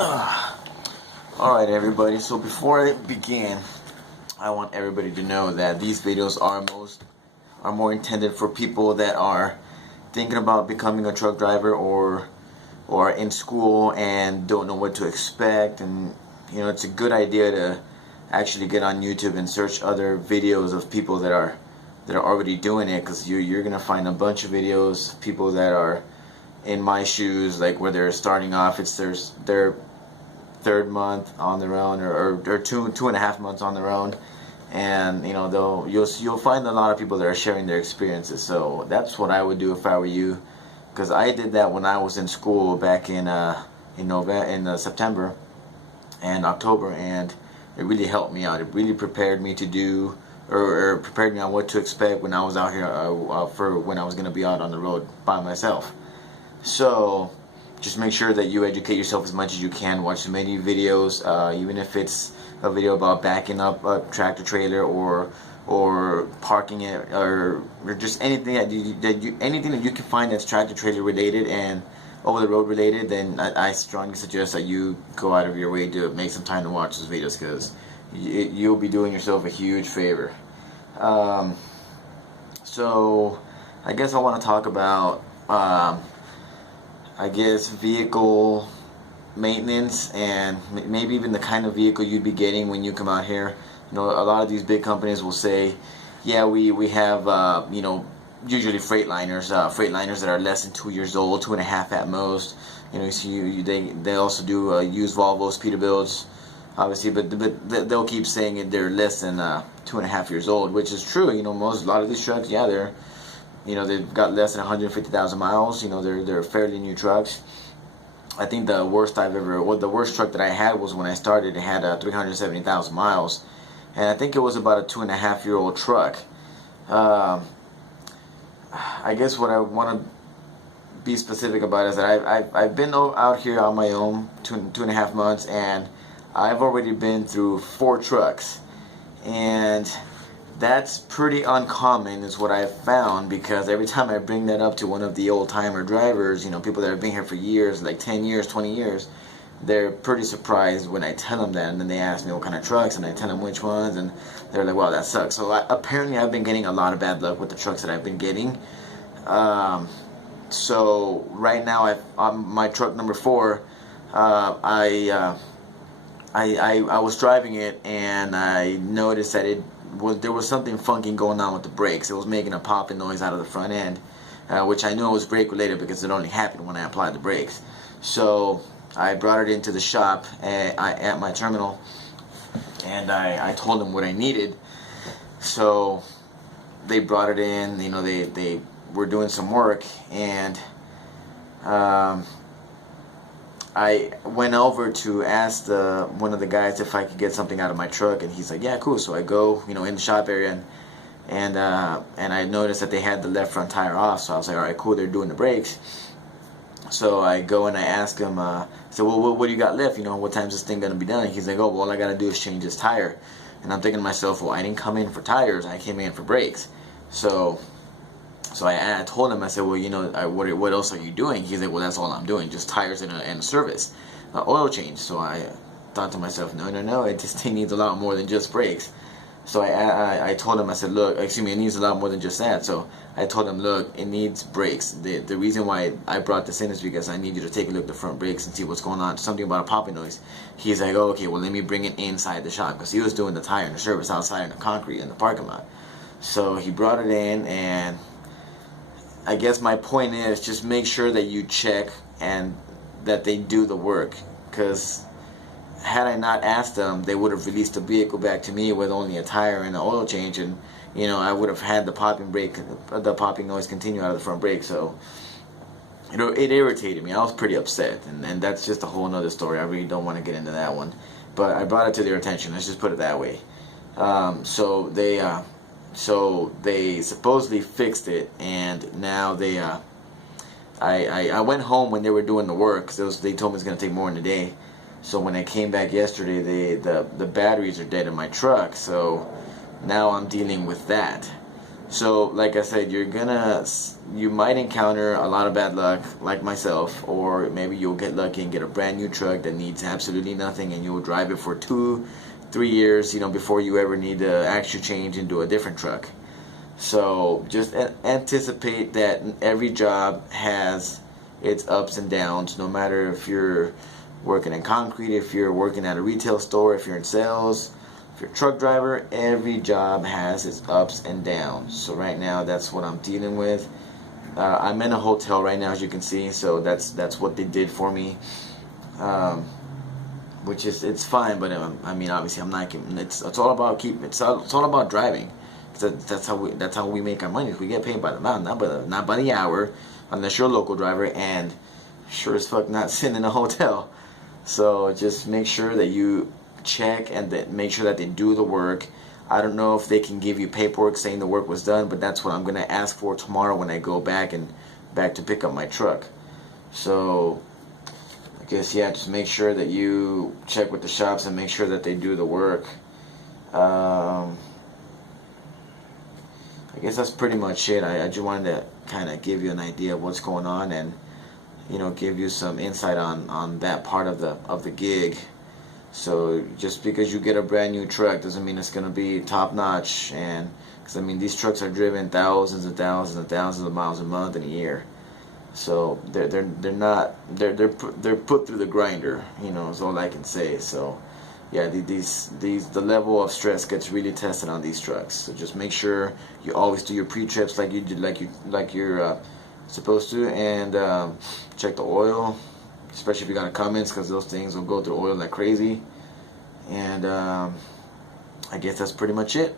Alright everybody, so before I begin, I want everybody to know that these videos are more intended for people that are thinking about becoming a truck driver or in school and don't know what to expect. And it's a good idea to actually get on YouTube and search other videos of people that are already doing it, because you're gonna find a bunch of videos of people that are in my shoes, like where they're starting off. It's their third month on their own, or two and a half months on their own, and you'll find a lot of people that are sharing their experiences. So that's what I would do if I were you, because I did that when I was in school back in September and October, and it really helped me out. It really prepared me to do, or prepared me on what to expect when I was out here for when I was going to be out on the road by myself. So just make sure that you educate yourself as much as you can. Watch as many videos, even if it's a video about backing up a tractor trailer or parking it, or just anything anything that you can find that's tractor trailer related and over the road related. Then I strongly suggest that you go out of your way to make some time to watch those videos, because you'll be doing yourself a huge favor. So I guess I want to talk about vehicle maintenance, and maybe even the kind of vehicle you'd be getting when you come out here. A lot of these big companies will say, yeah, we have usually Freightliners that are less than 2 years old, 2.5 at most. They also do used Volvos, Peterbilts, obviously, but they'll keep saying they're less than 2.5 years old, which is true. A lot of these trucks, yeah, they've got less than 150,000 miles. They're fairly new trucks. I think the worst truck that I had was when I started. It had 370,000 miles, and I think it was about a 2.5-year-old truck. I guess what I want to be specific about is that I've been out here on my own 2.5 months, and I've already been through 4 trucks, and that's pretty uncommon is what I've found, because every time I bring that up to one of the old-timer drivers, people that have been here for years, like 10 years, 20 years, they're pretty surprised when I tell them that, and then they ask me what kind of trucks, and I tell them which ones, and they're like, wow, that sucks. So apparently I've been getting a lot of bad luck with the trucks that I've been getting. So right now, on my truck number 4, I was driving it, and I noticed that there was something funky going on with the brakes. It was making a popping noise out of the front end, which I knew was brake related because it only happened when I applied the brakes. So I brought it into the shop at my terminal, and I told them what I needed. So they brought it in. They were doing some work, and I went over to ask one of the guys if I could get something out of my truck, and he's like, yeah, cool. So I go, in the shop area, and I noticed that they had the left front tire off. So I was like, all right, cool, they're doing the brakes. So I go and I ask him, I said, well, what do you got left? What time's this thing gonna be done? And he's like, oh, well, all I gotta do is change this tire. And I'm thinking to myself, well, I didn't come in for tires, I came in for brakes. So I told him, I said, well, what else are you doing? He's like, well, that's all I'm doing, just tires and a service, oil change. So I thought to myself, no, this thing needs a lot more than just brakes. So I told him, I said, look, excuse me, it needs a lot more than just that. So I told him, look, it needs brakes. The reason why I brought this in is because I need you to take a look at the front brakes and see what's going on, something about a popping noise. He's like, oh, okay, well, let me bring it inside the shop, because he was doing the tire and the service outside in the concrete in the parking lot. So he brought it in, and I guess my point is, just make sure that you check and that they do the work, because had I not asked them, they would have released the vehicle back to me with only a tire and an oil change, and I would have had the popping noise continue out of the front brake. So it irritated me. I was pretty upset, and that's just a whole nother story. I really don't want to get into that one, but I brought it to their attention. Let's just put it that way. So they supposedly fixed it, and now I went home when they were doing the work, because they told me it's going to take more than a day. So when I came back yesterday, the batteries are dead in my truck, so now I'm dealing with that. So, like I said, you might encounter a lot of bad luck, like myself, or maybe you'll get lucky and get a brand new truck that needs absolutely nothing, and you'll drive it for 2-3 years, before you ever need to actually change into a different truck. So just anticipate that every job has its ups and downs, no matter if you're working in concrete, if you're working at a retail store, if you're in sales, if you're a truck driver. Every job has its ups and downs. So right now, that's what I'm dealing with. I'm in a hotel right now, as you can see, so that's what they did for me, which is, it's fine. But I mean, obviously, I'm not. It's all about it's all about driving. That's how we make our money. We get paid by the mile, not by the hour, unless you're a local driver, and sure as fuck not sitting in a hotel. So just make sure that you check and that make sure that they do the work. I don't know if they can give you paperwork saying the work was done, but that's what I'm gonna ask for tomorrow when I go back to pick up my truck. So I guess, yeah, just make sure that you check with the shops and make sure that they do the work. I guess that's pretty much it. I just wanted to kind of give you an idea of what's going on, and give you some insight on that part of the gig. So just because you get a brand new truck doesn't mean it's gonna be top notch, and because I mean these trucks are driven thousands and thousands and thousands of miles a month and a year. So they're put through the grinder. Is all I can say. So yeah, the level of stress gets really tested on these trucks. So just make sure you always do your pre-trips like you do, like you're supposed to, and check the oil, especially if you got a Cummins, because those things will go through oil like crazy. And I guess that's pretty much it.